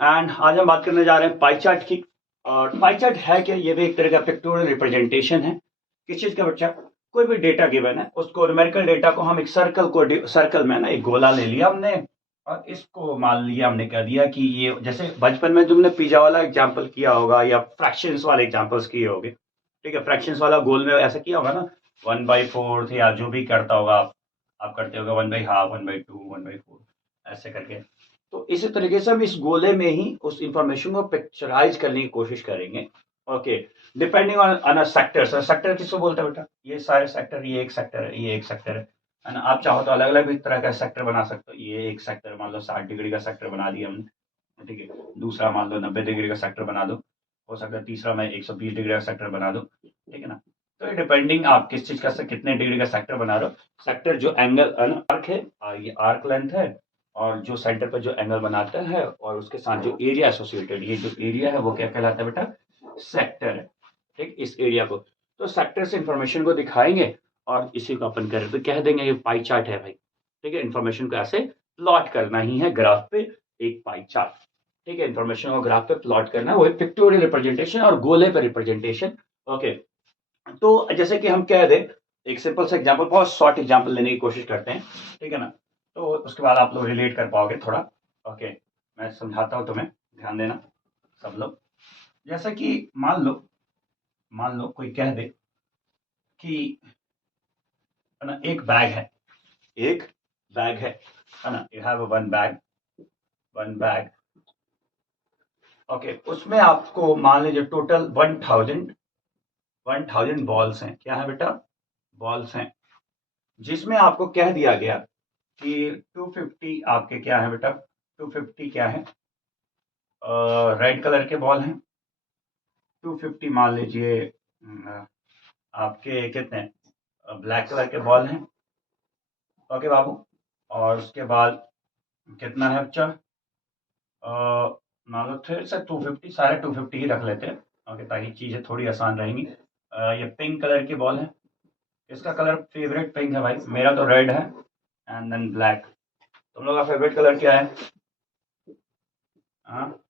And आज हम बात करने जा रहे हैं पाई चार्ट की। और पाई चार्ट है क्या? ये भी एक तरह का पिक्टोरियल रिप्रेजेंटेशन है। किस चीज का बच्चा? कोई भी डेटा गिवन है, उसको न्यूमेरिकल डेटा को हम एक सर्कल में ना एक गोला ले लिया हमने, और इसको मान लिया हमने कह दिया कि ये जैसे बचपन में तुमने पिज्जा वाला एग्जांपल किया होगा या फ्रैक्शंस वाले एग्जांपल्स किए होंगे। ठीक है, फ्रैक्शंस वाला गोल में ऐसा किया होगा ना, 1/4 या जो भी करता होगा आप करते होगे 1/2, 1/2, 1/4 ऐसे करके। तो इसी तरीके से हम इस गोले में ही उस इंफॉर्मेशन को पिक्चराइज करने की कोशिश करेंगे। Okay, depending on a sector. Sector किसको बोलते हैं बेटा? ये सारे सेक्टर, ये एक सेक्टर है, ये एक सेक्टर है ना। आप चाहो तो अलग अलग भी तरह का सेक्टर बना सकते हो। ये एक सेक्टर मान लो 60 डिग्री का सेक्टर बना दिया हमने, ठीक है। दूसरा मान लो 90 डिग्री का सेक्टर बना दो, हो सकता है तीसरा मैं 120 डिग्री का सेक्टर बना दो, ठीक है ना। तो ये डिपेंडिंग आप किस चीज का कितने डिग्री का सेक्टर बना रहे हो। सेक्टर जो एंगल आर्क है, ये आर्क लेंथ है, और जो सेंटर पर जो एंगल बनाता है और उसके साथ जो एरिया एसोसिएटेड, ये जो एरिया है वो क्या कहलाता है बेटा? सेक्टर है। ठीक, इस एरिया को तो सेक्टर से इंफॉर्मेशन को दिखाएंगे, और इसी को अपन करें तो कह देंगे ये पाई चार्ट है भाई। ठीक है, इंफॉर्मेशन को ऐसे प्लॉट करना ही है ग्राफ पे, एक पाई चार्ट। ठीक है, इंफॉर्मेशन को ग्राफ पे प्लॉट करना है, वो पिक्टोरियल रिप्रेजेंटेशन और गोले पे रिप्रेजेंटेशन। ओके, तो जैसे कि हम कह दें, एक सिंपल सा एग्जांपल, बहुत शॉर्ट एग्जांपल लेने की कोशिश करते हैं, ठीक है ना। तो उसके बाद आप लोग रिलेट कर पाओगे थोड़ा। ओके, मैं समझाता हूँ तुम्हें, ध्यान देना सब लोग। जैसा कि मान लो कोई कह दे कि है ना, एक बैग है, एक बैग है ना। You have one bag. Okay, उसमें आपको मान लीजिए टोटल 1000 बॉल्स हैं। क्या है बेटा? बॉल्स हैं, जिसमें आपको कह दिया गया कि 250 आपके क्या है बेटा? 250 क्या है? रेड कलर के बॉल हैं। 250 मान लीजिए आपके कितने ब्लैक कलर के बॉल हैं। ओके बाबू, और उसके बाद कितना है बच्चा? मान लो फिर से 250, सारे 250 ही रख लेते हैं, ओके, ताकि चीज़ें थोड़ी आसान रहेंगी। ये पिंक कलर की बॉल है। इसका कलर फेवरेट पिंक है भाई, मेरा तो रेड है, एंड देन ब्लैक। तुम लोग का फेवरेट कलर क्या है? हाँ,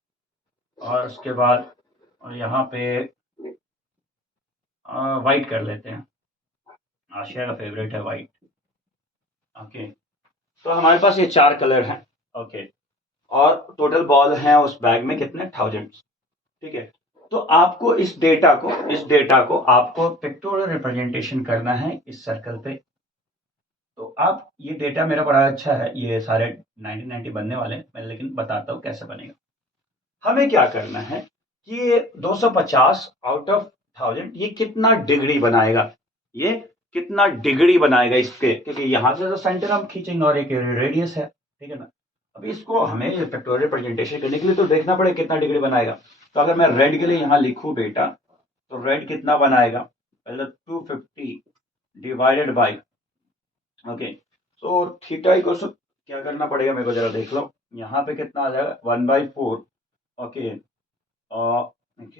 और उसके बाद और यहाँ पे वाइट कर लेते हैं। आशिया का फेवरेट है वाइट। ओके, तो हमारे पास ये 4 कलर हैं। ओके, और टोटल बॉल हैं उस बैग में कितने? 1000। ठीक है, तो आपको इस डेटा को आपको पिक्टोरियल रिप्रेजेंटेशन करना है इस सर्कल पे। तो आप ये डेटा मेरा बड़ा अच्छा है, ये सारे 1990 बनने वाले हैं, मैं लेकिन बताता हूँ कैसे बनेगा। हमें क्या करना है कि ये 250 आउट ऑफ 1000 ये कितना डिग्री बनाएगा? ये कितना डिग्री बनाएगा इस पे? क्योंकि यहाँ से तो सेंटर हम खींचेंगे और एक रेडियस है, ठीक है ना। अब इसको हमें फैक्टोरियल प्रेजेंटेशन करने के लिए तो देखना पड़ेगा कितना डिग्री बनाएगा। तो अगर मैं रेड के लिए यहाँ लिखूं बेटा, तो रेड कितना बनाएगा? पहले 250 डिवाइडेड बाई, ओके, तो थीटा इक्वल क्या करना पड़ेगा मेरे को जरा देख लो। यहाँ पे कितना आ जाएगा? 1/4। ओके,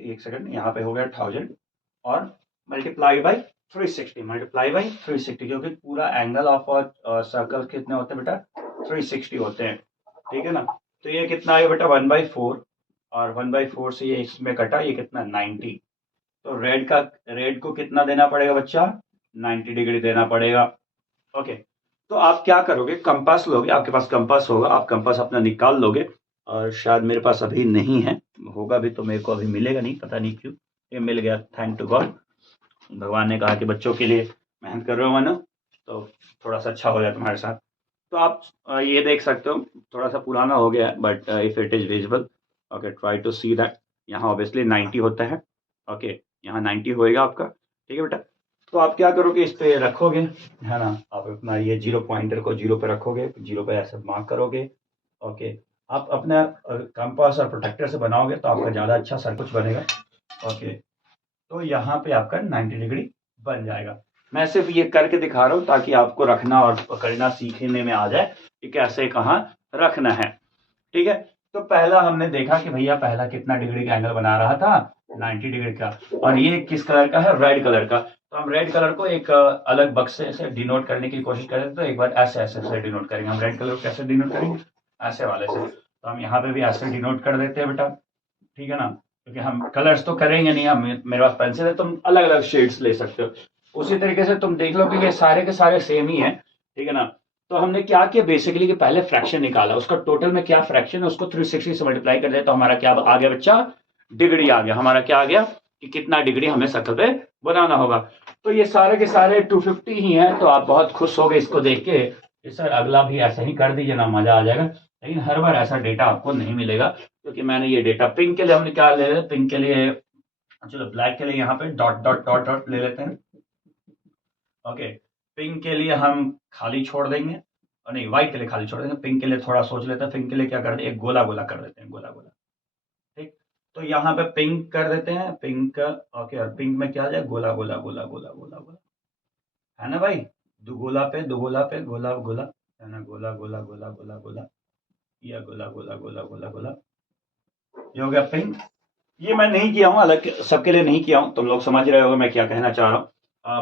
एक सेकंड, यहाँ पे हो गया 1000 और मल्टीप्लाई बाई 360, क्योंकि पूरा एंगल ऑफ सर्कल कितने होते हैं बेटा? 360 होते हैं, ठीक है ना। तो ये कितना आएगा बेटा? 1/4, और 1/4 से ये इसमें कटा, ये कितना? 90। तो रेड को कितना देना पड़ेगा बच्चा? 90 डिग्री देना पड़ेगा। ओके, तो आप क्या करोगे? कंपास लोगे, आपके पास कंपास होगा, आप कंपास अपना निकाल लोगे, और शायद मेरे पास अभी नहीं है, होगा भी तो मेरे को अभी मिलेगा नहीं, पता नहीं क्यों। ये मिल गया, थैंक टू गॉड। भगवान ने कहा कि बच्चों के लिए मेहनत कर रहे हो मानो, तो थोड़ा सा अच्छा हो जाए तुम्हारे साथ। तो आप ये देख सकते हो, थोड़ा सा पुराना हो गया है, but if it is visible, okay, try to see that. यहाँ ऑब्वियसली 90 होता है। ओके, यहाँ 90 होएगा आपका, ठीक है बेटा। तो आप क्या करोगे? इस पे रखोगे, है ना। आप अपना ये जीरो पॉइंटर को जीरो पे रखोगे, जीरो पे ऐसे मार्क करोगे। ओके, आप अपना कंपास और प्रोटेक्टर से बनाओगे तो आपका ज़्यादा अच्छा सर्कल बनेगा। ओके, तो यहाँ पे आपका 90 डिग्री बन जाएगा। मैं सिर्फ ये करके दिखा रहा हूँ ताकि आपको रखना और पकड़ना सीखने में आ जाए कि कैसे कहाँ रखना है, ठीक है। तो पहला हमने देखा कि भैया पहला कितना डिग्री का एंगल बना रहा था? 90 डिग्री का। और ये किस कलर का है? रेड कलर का। तो हम रेड कलर को एक अलग बक्से से डिनोट करने की कोशिश करें, तो एक बार ऐसे ऐसे से डिनोट करेंगे। हम रेड कलर को कैसे डिनोट करेंगे? ऐसे वाले से। तो हम यहाँ पे भी ऐसे डिनोट कर देते हैं बेटा, ठीक है ना, क्योंकि हम कलर्स तो करेंगे नहीं, हम मेरे पास पेंसिल है, तुम अलग अलग शेड्स ले सकते हो। उसी तरीके से तुम देख लो कि ये सारे के सारे सेम ही है, ठीक है ना। तो हमने क्या किया बेसिकली कि पहले फ्रैक्शन निकाला, उसका टोटल में क्या फ्रैक्शन है उसको 360 से मल्टीप्लाई कर दिया, तो हमारा क्या आ गया बच्चा, डिग्री आ गया। हमारा क्या आ गया कि कितना डिग्री हमें शक्ल पे बनाना होगा। तो ये सारे के सारे 250 ही हैं, तो आप बहुत खुश हो गए इसको देख के कि सर अगला भी ऐसा ही कर दीजिए ना, मजा आ जाएगा। लेकिन हर बार ऐसा डेटा आपको नहीं मिलेगा, क्योंकि मैंने ये डेटा पिंक के लिए हम निकाल ले रहे हैं, पिंक के लिए, चलो ब्लैक के लिए यहाँ पे डॉट डॉट डॉट डॉट ले लेते हैं। ओके, पिंक के लिए हम खाली छोड़ देंगे, और नहीं व्हाइट के लिए खाली छोड़ देंगे, पिंक के लिए थोड़ा सोच लेते हैं, पिंक के लिए क्या कर दें, एक गोला गोला कर देते हैं, गोला गोला, ठीक। तो यहाँ पे पिंक कर देते हैं, पिंक। ओके, और पिंक में क्या आ जाए, गोला गोला गोला गोला गोला गोला, है ना भाई, दो गोला पे दो गोला पे गोला गोला, है ना, गोला गोला गोला गोला गोला, या गोला गोला गोला गोला गोला, ये हो गया पिंक। ये मैं नहीं किया हूँ, अलग सबके लिए नहीं किया हूँ, तुम लोग समझ रहे होगे मैं क्या कहना चाह रहा हूँ।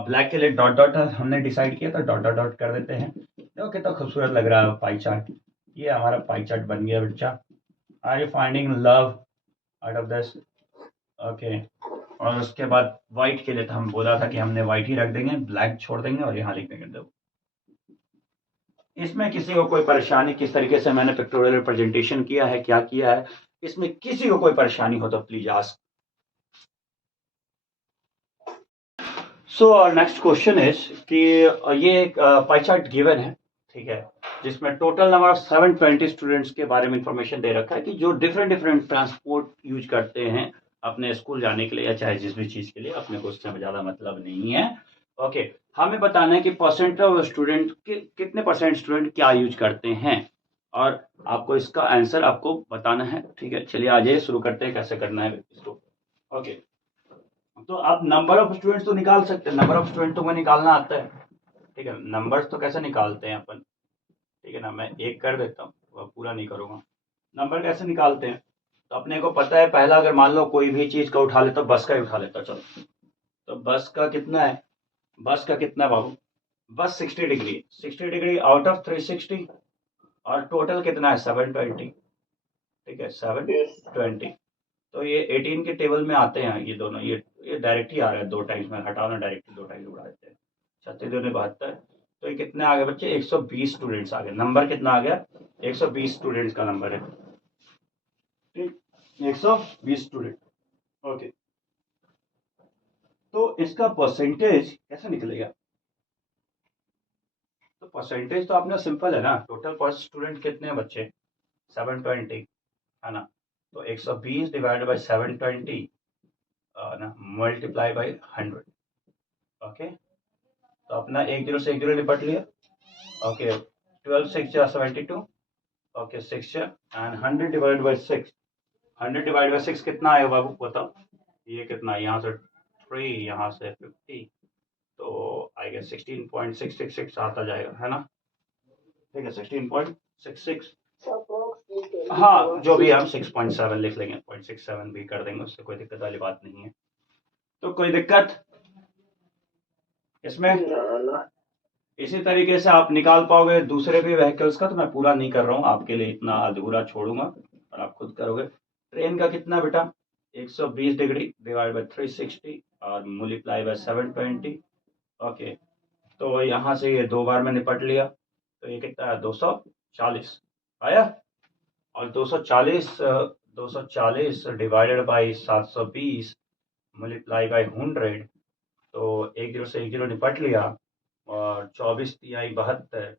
ब्लैक के लिए डॉट डॉट हमने डिसाइड किया, तो डॉट डॉट डॉट कर देते हैं। देखो कितना खूबसूरत लग रहा है पाई चार्ट, ये हमारा पाई चार्ट बन गया बच्चा। Are you finding love out of this? Okay, और उसके बाद व्हाइट के लिए तो हम बोला था कि हमने व्हाइट ही रख देंगे, ब्लैक छोड़ देंगे और यहाँ लिख देंगे दो। इसमें किसी को कोई परेशानी, किस तरीके से मैंने पिक्टोरियल रिप्रेजेंटेशन किया है, क्या किया है, इसमें किसी को कोई परेशानी हो तो please ask. So next question is कि ये एक पाई चार्ट गिवन है, ठीक है, जिसमें टोटल नंबर ऑफ 720 स्टूडेंट्स के बारे में इंफॉर्मेशन दे रखा है कि जो डिफरेंट डिफरेंट ट्रांसपोर्ट यूज करते हैं अपने स्कूल जाने के लिए, या चाहे जिस भी चीज के लिए, अपने को उससे ज्यादा मतलब नहीं है। ओके, हमें बताना है कि परसेंट ऑफ स्टूडेंट कितने परसेंट स्टूडेंट क्या यूज करते हैं, और आपको इसका आंसर आपको बताना है, ठीक है। चलिए आ जाइए, शुरू करते हैं कैसे करना है इसको। ओके, तो आप नंबर ऑफ स्टूडेंट्स तो निकाल सकते हैं, नंबर ऑफ स्टूडेंट तुम्हें निकालना आता है, ठीक है। नंबर्स तो कैसे निकालते हैं अपन, ठीक है ना, मैं एक कर देता हूँ, वह पूरा नहीं करूँगा। नंबर कैसे निकालते हैं, तो अपने को पता है, पहला अगर मान लो कोई भी चीज़ का उठा लेता, बस का ही उठा लेता, चलो। तो बस का कितना है, बस का कितना है बाबू, बस 60 डिग्री, 60 डिग्री आउट ऑफ 360, और टोटल कितना है 720, ठीक है 720। तो ये 18 के टेबल में आते हैं ये दोनों, ये डायरेक्ट ही आ रहा है, दो टाइम्स में हटाना, डायरेक्ट दो टाइम्स उड़ा देते हैं, 36 तो ये कितने आ गए बच्चे, 120 स्टूडेंट्स आ गए। नंबर कितना आ गया, 120 स्टूडेंट्स का नंबर है, ठीक, 120 स्टूडेंट। ओके, तो इसका परसेंटेज कैसे निकलेगा, तो परसेंटेज तो आपने सिंपल है ना, टोटल पर स्टूडेंट कितने हैं बच्चे, 720, है ना। तो 120 डिवाइडेड बाई 720 ना, मल्टीप्लाई बाई 100। ओके, तो अपना एक जीरो से एक जीरो निपट लिया। Okay, 12 6 72, okay 6 and 100 divide by 6, 100 divide by 6 कितना आएगा बाबू बताओ, ये कितना, यहाँ से 3, यहाँ से 50, तो आएगा 16.666 आता जाएगा, है ना, ठीक है 16.66। हाँ जो भी हम 6.7 लिख लेंगे, 0.67 भी कर देंगे, उससे कोई दिक्कत वाली बात नहीं है। तो कोई दिक्कत इसमें, इसी तरीके से आप निकाल पाओगे दूसरे भी व्हीकल्स का, तो मैं पूरा नहीं कर रहा हूँ आपके लिए, इतना अधूरा छोड़ूंगा और आप खुद करोगे। ट्रेन का कितना बेटा, 120 डिग्री डिवाइड बाई 360 और मल्टीप्लाई बाय 720। ओके, तो यहाँ से ये दो बार में निपट लिया, तो ये कितना है 240 आया, और 240 डिवाइडेड बाई 720 मल्टीप्लाई बाई 100, तो एक जीरो से एक जीरो निपट लिया, और 24 तिहाई 72,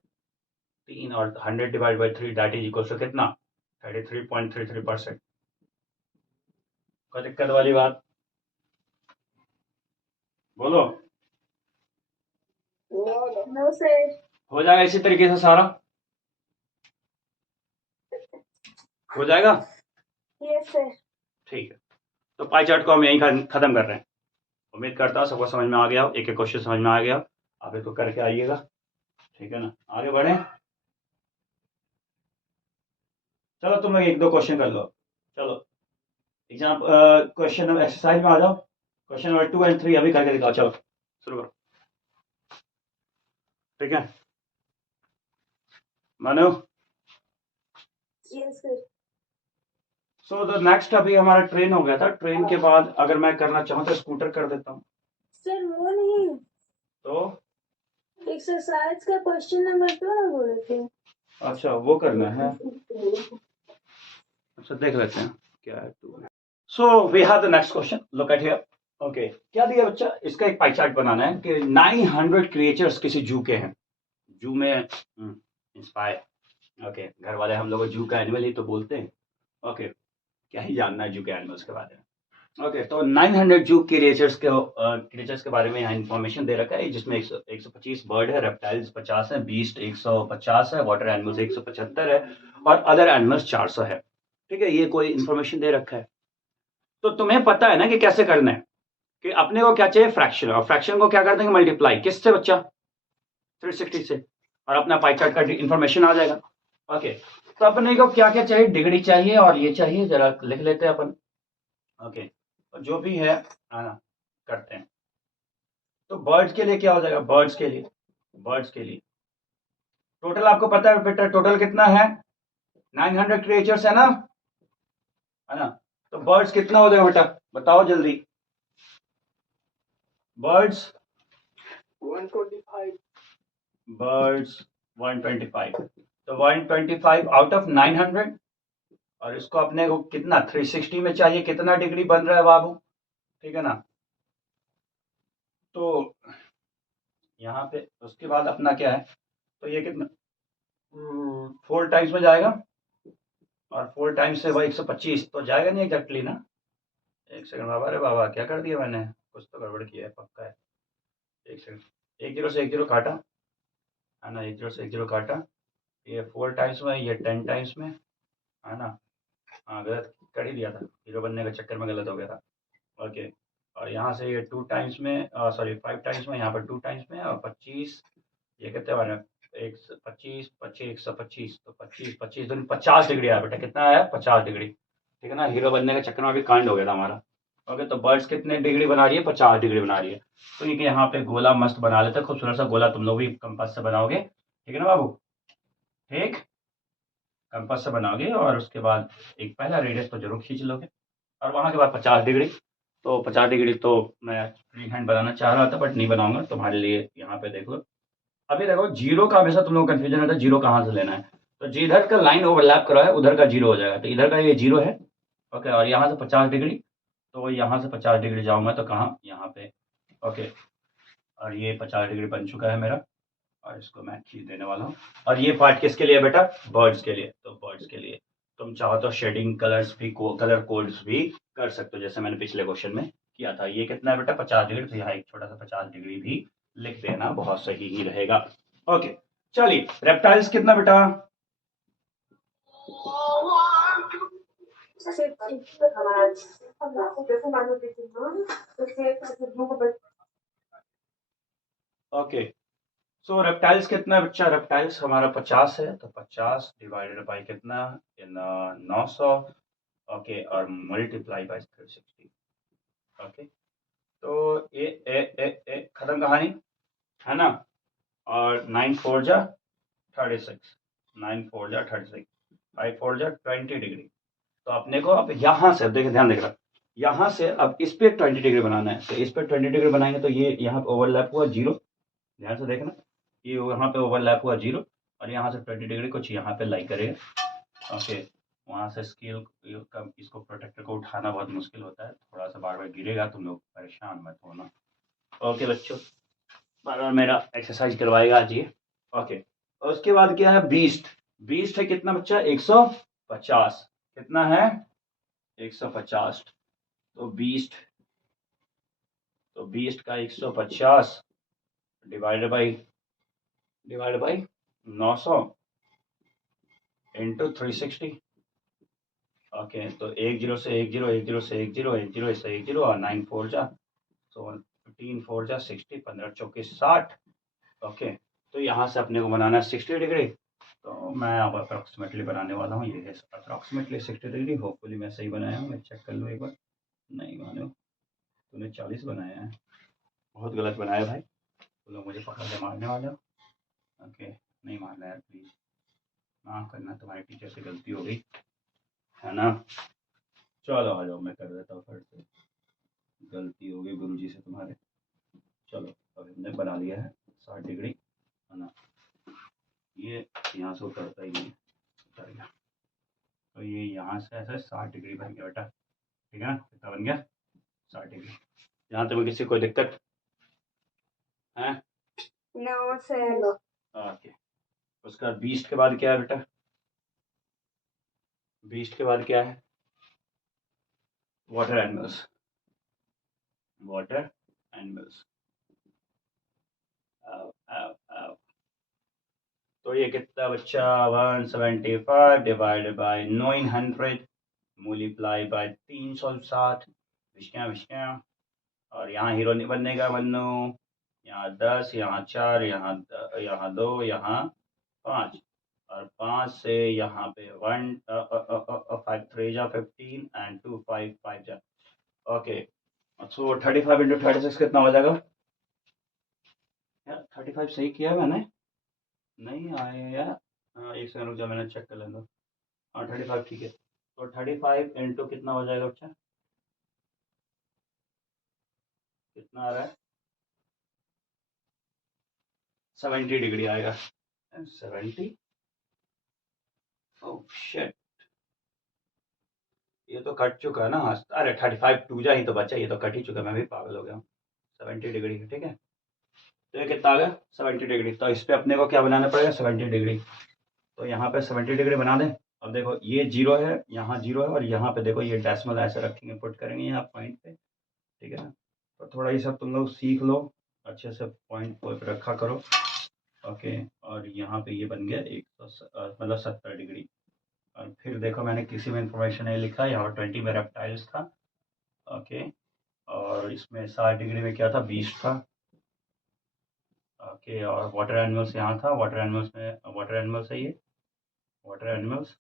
3 और 100 divide by 3 that is equal to कितना, 33.33%। कोई दिक्कत वाली बात बोलो। No sir. हो जाएगा इसी तरीके से सारा, हो जाएगा, यस सर। ठीक है। तो पाई चार्ट को हम यहीं खत्म कर रहे हैं। उम्मीद करता हूँ सबको समझ में आ गया हो, एक एक क्वेश्चन समझ में आ गया, आप इसको करके आइएगा, ठीक है ना, आगे बढ़े। चलो तुम लोग एक दो क्वेश्चन कर लो, चलो एग्जाम क्वेश्चन एक्सरसाइज में आ जाओ, क्वेश्चन नंबर 2 एंड 3 अभी करके दिखाओ, चलो शुरू करो, ठीक है। Manu, yes sir. So the next अभी हमारा ट्रेन हो गया था। ट्रेन के बाद अगर मैं करना चाहूँ तो स्कूटर कर देता हूँ। सर वो नहीं, तो एक्सरसाइज का क्वेश्चन नंबर 2 ना बोले थे। अच्छा वो करना है। अच्छा देख लेते हैं क्या है। So we have the next question, look at here. Okay, क्या दिया बच्चा, इसका एक पाई चार्ट बनाना है कि 900 क्रिएचर्स किसी जू के हैं। जू में इंस्पायर। ओके, घर वाले हम लोग जू का एनिमल ही तो बोलते हैं। ओके, क्या ही जानना है जू के एनिमल्स के बारे में। ओके, तो 900 जू क्रिएचर्स के बारे में यहाँ इन्फॉर्मेशन दे रखा है, जिसमें 125 बर्ड है, रेप्टाइल्स 50 है, बीस्ट 150 है, वाटर एनिमल्स 175 है और अदर एनिमल्स 400 है। ठीक है, ये कोई इन्फॉर्मेशन दे रखा है। तो तुम्हें पता है ना कि कैसे करना है, कि अपने को क्या चाहिए, फ्रैक्शन, और फ्रैक्शन को क्या कर देंगे, मल्टीप्लाई किससे बच्चा, 360 से, और अपना पाई चार्ट का इन्फॉर्मेशन आ जाएगा। ओके, तो अपने को क्या क्या चाहिए, डिग्री चाहिए और ये चाहिए, जरा लिख लेते हैं अपन। ओके, तो जो भी है ना, करते हैं। तो बर्ड्स के लिए क्या हो जाएगा, बर्ड्स के लिए टोटल आपको पता है बेटा, टोटल कितना है, 900 क्रिएचर्स है ना। तो बर्ड्स कितना हो जाएगा बेटा, बताओ जल्दी। बर्ड्स 125, बर्ड्स 125, तो 125 आउट ऑफ 900, और इसको अपने को कितना 360 में चाहिए, कितना डिग्री बन रहा है बाबू, ठीक है ना। तो यहाँ पे उसके बाद अपना क्या है, तो ये कितना 4 टाइम्स में जाएगा, और 4 टाइम्स से वही 125 तो जाएगा नहीं एग्जैक्टली ना। एक सेकंड बाबा, अरे बाबा क्या कर दिया मैंने, कुछ तो गड़बड़ किया है पक्का है। एक सेकंड, एक जीरो से एक जीरो काटा है ना, एक जीरो से एक जीरो काटा, ये 4 टाइम्स में, ये 10 टाइम्स में है ना। हाँ गलत कर ही दिया था, जीरो बनने के चक्कर में गलत हो गया था। ओके, और यहाँ से ये 2 टाइम्स में, सॉरी 5 टाइम्स में, यहाँ पर 2 टाइम्स में, और 25, ये कितने बार में, एक 25 25 125, तो 25 25 दूनी 50 डिग्री आया बेटा, कितना आया 50 डिग्री, ठीक है ना। हीरो बनने के चक्कर में भी कांड हो गया था हमारा। ओके, तो बर्ड्स कितने डिग्री बना रही है, 50 डिग्री बना रही है। तो ये यहाँ पे गोला मस्त बना लेते हैं, खूबसूरत सा गोला, तुम लोग भी कंपास से बनाओगे, ठीक है ना बाबू, ठीक, कंपास से बनाओगे, और उसके बाद एक पहला रेडियस तो जरूर खींच लोगे, और वहाँ के बाद 50 डिग्री। तो 50 डिग्री तो मैं फ्री हैंड बनाना चाह रहा था बट नहीं बनाऊंगा तुम्हारे लिए, यहाँ पे देख लो। अभी देखो जीरो का हमेशा तुम लोग कंफ्यूजन होता है, जीरो कहाँ से लेना है, तो जिधर का लाइन ओवरलैप करा है उधर का जीरो हो जाएगा, तो इधर का ये जीरो है। ओके, और यहाँ से 50 डिग्री, तो यहाँ से 50 डिग्री जाऊंगा तो कहाँ, यहाँ पे। ओके, और ये 50 डिग्री बन चुका है मेरा, और इसको मैं खींच देने वाला हूँ। और ये पार्ट किसके लिए बेटा, बर्ड्स के लिए, तो बर्ड्स के लिए तुम चाहो तो शेडिंग कलर्स भी, कलर कोड्स भी कर सकते हो, जैसे मैंने पिछले क्वेश्चन में किया था। ये कितना है बेटा, 50 डिग्री, तो यहाँ एक छोटा सा 50 डिग्री भी लिख देना, बहुत सही ही रहेगा। ओके, चलिए रेप्टाइल्स कितना बेटा, ओके, सो रेप्टाइल्स कितना है बच्चा, रेप्टाइल्स हमारा 50 है, तो 50 डिवाइडेड बाई कितना, 900। ओके, और मल्टीप्लाई बाई 360। ओके, तो ये खत्म कहानी, है ना। और 9 4 जा 36, 9 4 जा 36, 5 4 जा 20 डिग्री। तो अपने को अब यहाँ से देखिए, ध्यान देगा, यहाँ से अब इस पे 20 डिग्री बनाना है, तो इस पे 20 डिग्री बनाएंगे, तो ये यहाँ पे ओवरलैप हुआ जीरो, ध्यान से देखना, ये यहाँ पे ओवरलैप हुआ जीरो, और यहाँ से 20 डिग्री कुछ यहाँ पे लाई करेगा। ओके, वहाँ से स्केल का इसको प्रोटेक्टर को उठाना बहुत मुश्किल होता है, थोड़ा सा बार बार गिरेगा, तुम लोग परेशान मत होना। ओके बच्चों, बार बार मेरा एक्सरसाइज करवाएगा आज ये। ओके, और उसके बाद क्या है, बीस्ट, बीस्ट है कितना बच्चा, 150, कितना है 150, तो बीस्ट, तो बीस्ट का 150 डिवाइडेड बाई 900 इंटू 360। ओके, तो एक जीरो से एक जीरो, एक जीरो से एक जीरो, एक जीरो से एक जीरो, और 9 4 जा, तो 15 4 जा 60, 15 चौके 60। ओके, तो यहाँ से अपने को बनाना है 60 डिग्री, तो मैं अब अप्रॉक्सीमेटली बनाने वाला हूँ, ये है अप्रॉक्सीमेटली 60 डिग्री, होपफुली मैं सही बनाया हूँ, मैं चेक कर लूँ एक बार। नहीं मानो, तूने 40 बनाया है, बहुत गलत बनाया भाई, तुम लोग मुझे पकड़ के मारने वाले हो। ओके, नहीं मारना यार प्लीज़, माफ़ करना, तुम्हारे टीचर से गलती हो गई, है ना। चलो आ जाओ, मैं कर देता हूँ फिर से, गलती होगी गुरुजी से तुम्हारे। चलो अब हमने बना लिया है 60 डिग्री, है ना। ये यहाँ से उतरता ही नहीं, उतर गया। तो ये यहाँ से ऐसे 60 डिग्री बन गया बेटा, ठीक है ना, कितना बन गया 60 डिग्री। यहाँ तक किसी कोई दिक्कत है? No sir. ओके। उसका 20 के बाद क्या है बेटा? 20 के बाद क्या है? Water animals, water animals. तो ये कितना बच्चा? 175 डिवाइडेड बाय 900 मल्टीप्लाई बाय 360 विष्क्या विष्क्या। और यहाँ हीरो नहीं बनने का मन्नू। यहाँ 10, यहाँ 4, यहाँ 2, यहाँ 5, और 5 से यहाँ पे 1 5 3 जा 15 एंड 2 5 5 जा। ओके, सो 35 इंटू 36 कितना हो जाएगा यार? 35 सही किया है मैंने? नहीं आया यार। एक सेकंड रुक जा, मैंने चेक कर लेंगे। हाँ 35 ठीक है। तो 35 इंटू कितना हो जाएगा बच्चा? कितना आ रहा है? 70 डिग्री आएगा। 70। ओह शिट, ये तो कट चुका है ना। अरे 35 टू जा ही तो बच्चा, ये तो कट ही चुका, मैं भी पागल हो गया हूँ। 70 डिग्री है, ठीक है। तो ये कितना आ गया? 70 डिग्री। तो इस पे अपने को क्या बनाना पड़ेगा? 70 डिग्री। तो यहाँ पे 70 डिग्री बना दें। अब देखो ये जीरो है, यहाँ जीरो है, और यहाँ पे देखो ये डेसिमल ऐसे रखेंगे, पुट करेंगे यहाँ पॉइंट पे, ठीक है ना। तो थोड़ा ये सब तुम लोग सीख लो, अच्छे से पॉइंट पे रखा करो। ओके, और यहाँ पे ये बन गया 100 मतलब 70 डिग्री। और फिर देखो मैंने किसी में इंफॉर्मेशन नहीं लिखा, यहाँ 20 में रेप्टाइल्स था। ओके, और इसमें 60 डिग्री में क्या था? 20 था। ओके, और वाटर एनिमल्स यहाँ था, वाटर एनिमल्स में वाटर एनिमल्स है ये, वाटर एनिमल्स।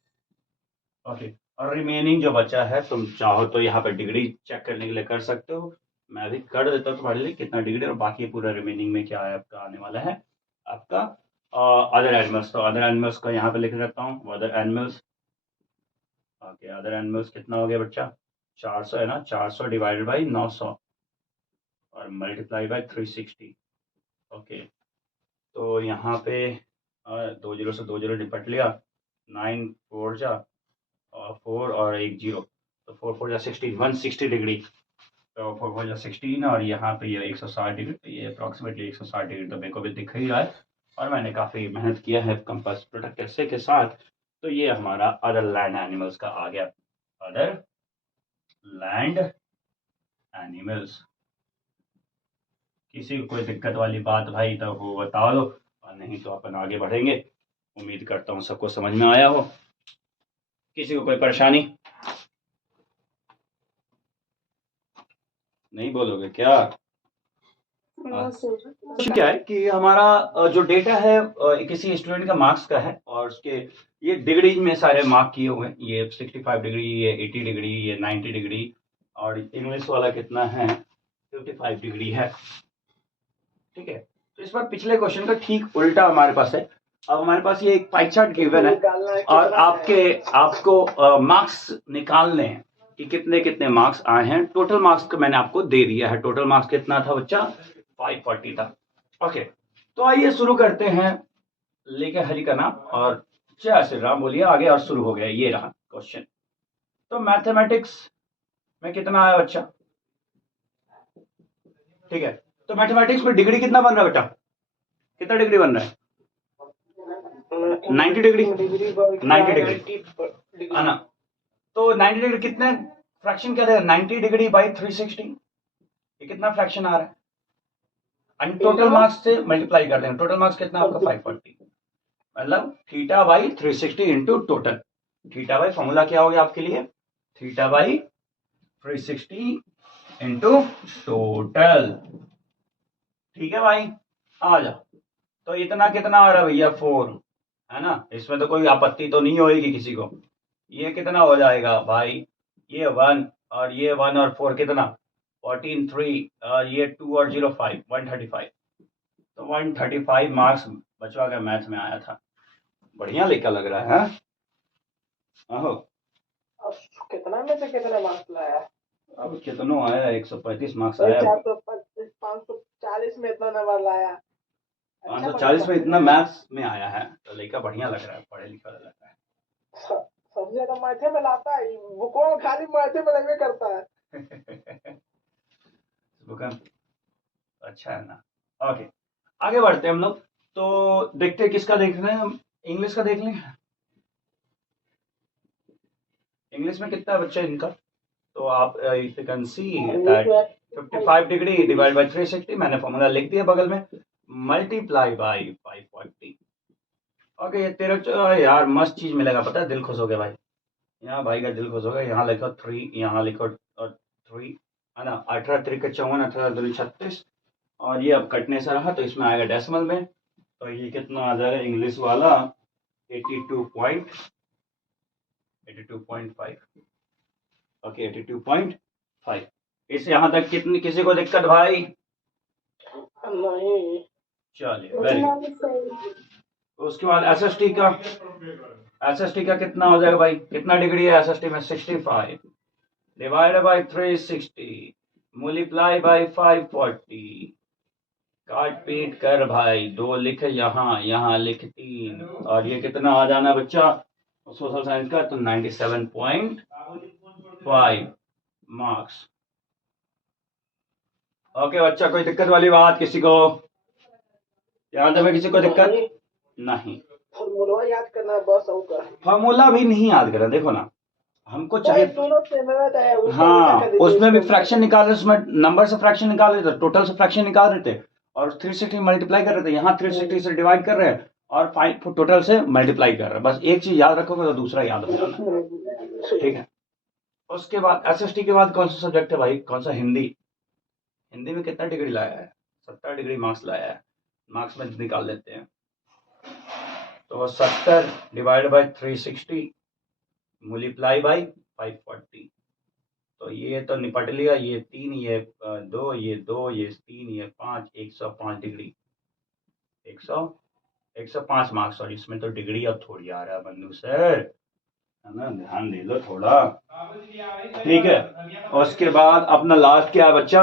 ओके, और रिमेनिंग जो बचा है, तुम चाहो तो यहाँ पे डिग्री चेक करने के लिए कर सकते हो। मैं भी कर देता हूँ तुम्हारे लिए कितना डिग्री, और बाकी पूरा रिमेनिंग में क्या है आपका आने वाला है आपका अदर एनिमल्स। तो अदर एनिमल्स का यहाँ पे लिख देता हूँ, other animals. Okay, other animals कितना हो गया बच्चा? 400 है ना, 400 डिवाइडेड बाई 900 और मल्टीप्लाई बाई 360। ओके, तो यहाँ पे 2 जीरो से 2 जीरो निपट लिया, 9 4 जा और 4 और 1 जीरो, तो 4 4 जा 16, 160 डिग्री। तो 4 4 जा 16, और यहाँ पे ये 160 डिग्री, तो ये अप्रॉक्सीमेटली 160 डिग्री तो मेरे को भी दिख ही रहा है, और मैंने काफ़ी मेहनत किया है कंपास प्रोटेक्टर के साथ। तो ये हमारा अदर लैंड एनिमल्स का आ गया, अदर लैंड एनिमल्स। किसी को कोई दिक्कत वाली बात भाई तो वो बता दो, और नहीं तो अपन आगे बढ़ेंगे। उम्मीद करता हूँ सबको समझ में आया हो। किसी को कोई परेशानी? नहीं बोलोगे क्या? No sir. क्वेश्चन क्या है कि हमारा जो डेटा है किसी स्टूडेंट का मार्क्स का है, और उसके ये डिग्री में सारे मार्क किए हुए हैं। ये 65 डिग्री, ये 80 डिग्री, ये 90 डिग्री, और इंग्लिश वाला कितना है? 55 डिग्री है, ठीक है। तो इस बार पिछले क्वेश्चन का ठीक उल्टा हमारे पास है। अब हमारे पास ये एक पाई चार्ट गिवन है, और आपको मार्क्स निकालने हैं कि कितने कितने मार्क्स आए हैं। टोटल मार्क्स का मैंने आपको दे दिया है। टोटल मार्क्स कितना था बच्चा? 540 था। ओके, तो आइए शुरू करते हैं। लेके हरि का नाम और जय श्री राम बोलिए आगे, और शुरू हो गया। ये रहा क्वेश्चन। तो मैथमेटिक्स में कितना आया बच्चा? ठीक है, तो मैथमेटिक्स में डिग्री कितना बन रहा है बेटा? कितना डिग्री बन रहा है? 90 डिग्री, 90 डिग्री है ना। तो 90 डिग्री कितने फ्रैक्शन क्या देगा? 90 डिग्री बाई 360, ये कितना फ्रैक्शन आ रहा है? टोटल मार्क्स से मल्टीप्लाई कर देंगे। टोटल मार्क्स कितना आपका? 540, मतलब theta by 360 into total. Theta by formula क्या हो गया आपके लिए? थीटा बाई 360 इंटू टोटल, ठीक है भाई। आ जा, तो इतना कितना आ रहा है भैया? 4, है ना। इसमें तो कोई आपत्ति तो नहीं होगी किसी को। ये कितना हो जाएगा भाई? ये 1 और ये 1 और 4 कितना? 14 3, और ये 2 और 0 5, 135। तो 135 मार्क्स बचवा का मैथ में आया था। बढ़िया लिखा लग रहा है। आहो, कितना में से कितने मार्क्स लाया? अब कितनों आया, 135 मार्क्स वही आया। 425 540 में इतना नंबर लाया। अच्छा 540 में इतना मैथ्स में आया है, तो लड़का बढ़िया लग रहा है, पढ़े लिखा लग रहा है। सबसे ज्यादा माथे में लाता है, बुकों में खाली माथे में लगवे करता है। बुकन अच्छा है ना। ओके, आगे बढ़ते हैं हम लोग। तो देखते हैं किसका देख रहे हैं हम। इंग्लिश का देख लें। इंग्लिश में कितना है बच्चा इनका? तो आप if you can see that 55 degree divide by 360, मैंने फॉर्मूला लिख दिया बगल में, मल्टीप्लाई बाय 540। ओके, ये तेरा यार मस्त चीज मिलेगा, पता है, दिल खुश हो गया भाई। यहाँ भाई का दिल खुश हो गया। यहाँ लिखो 3, यहाँ लिखो 3, है ना। 18 3 के 54, 18 2 36, और ये अब कटने से रहा तो इसमें आएगा डेसिमल में। तो ये कितना आ जाएगा इंग्लिश वाला? 82.5। ओके 82.5। इस यहाँ तक कितनी, किसी को दिक्कत भाई? नहीं। चलिए वेरी गुड। उसके बाद एसएसटी का, एसएसटी का कितना हो जाएगा भाई? कितना डिग्री है एसएसटी में? 65 डिवाइड बाय 360 मल्टीप्लाई बाय 540। काट पीट कर भाई, 2 लिख यहाँ, यहाँ लिख 3, और ये कितना आ जाना बच्चा सोशल साइंस का? तो 97.5 मार्क्स। ओके बच्चा, कोई दिक्कत वाली बात किसी को? यहाँ तक में किसी को दिक्कत नहीं? फॉर्मूला याद करना बस होगा। फॉर्मूला भी नहीं याद करा, देखो ना, हमको चाहिए। दोनों से है, हाँ, उसमें भी फ्रैक्शन निकाल रहे, उसमें नंबर से फ्रैक्शन निकाल रहे थे, टोटल से फ्रैक्शन निकाल रहे थे, और 360 मल्टीप्लाई कर रहे थे। यहाँ 360 से डिवाइड कर रहे हैं और 5 टोटल से मल्टीप्लाई कर रहे हैं। बस एक चीज याद रखोगे तो दूसरा याद हो जाना, ठीक है। उसके बाद एसएसटी के बाद कौन सा सब्जेक्ट है भाई? कौन सा? हिंदी। हिंदी में कितना डिग्री लाया है? 70 डिग्री मार्क्स लाया है। मार्क्स में निकाल लेते हैं। तो 70 डिवाइड बाय 360 मल्टीप्लाई बाय 540। तो ये तो निपट लिया, ये 3, ये 2, ये 2, ये 3, ये 5, 105 डिग्री, 105 मार्क्स। और इसमें तो डिग्री अब थोड़ी आ रहा है बंधु सर, है ना, ध्यान दे लो थोड़ा, ठीक है। उसके बाद अपना लास्ट क्या है बच्चा?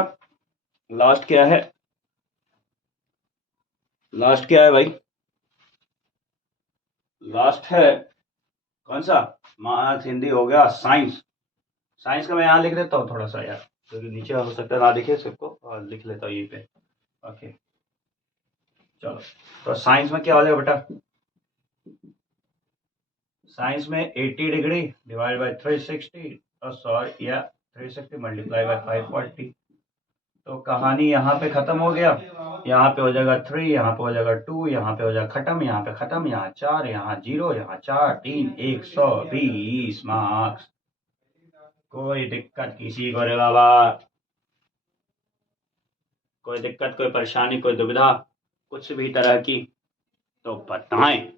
लास्ट क्या है? लास्ट क्या है भाई? लास्ट है कौन सा? मैथ, हिंदी हो गया, साइंस। साइंस का मैं यहाँ लिख देता हूँ थोड़ा सा यार, क्योंकि नीचे हो सकता है ना दिखे सबको, और लिख लेता हूँ यहीं पे। ओके चलो, तो साइंस में क्या हो जाएगा बेटा? साइंस में 80 डिग्री डिवाइड बाय 360, सॉरी या 360 मल्टीप्लाई बाय 540। तो कहानी यहाँ पे खत्म हो गया। यहाँ पे हो जाएगा 3, यहाँ पे हो जाएगा 2, यहाँ पे हो जाएगा खत्म, यहाँ पे खत्म, यहाँ 4, यहाँ 0, यहाँ 4, 3, 120 मार्क्स। कोई दिक्कत किसी को रे बाबा? कोई दिक्कत, कोई परेशानी, कोई दुविधा, कुछ भी तरह की तो बताएं।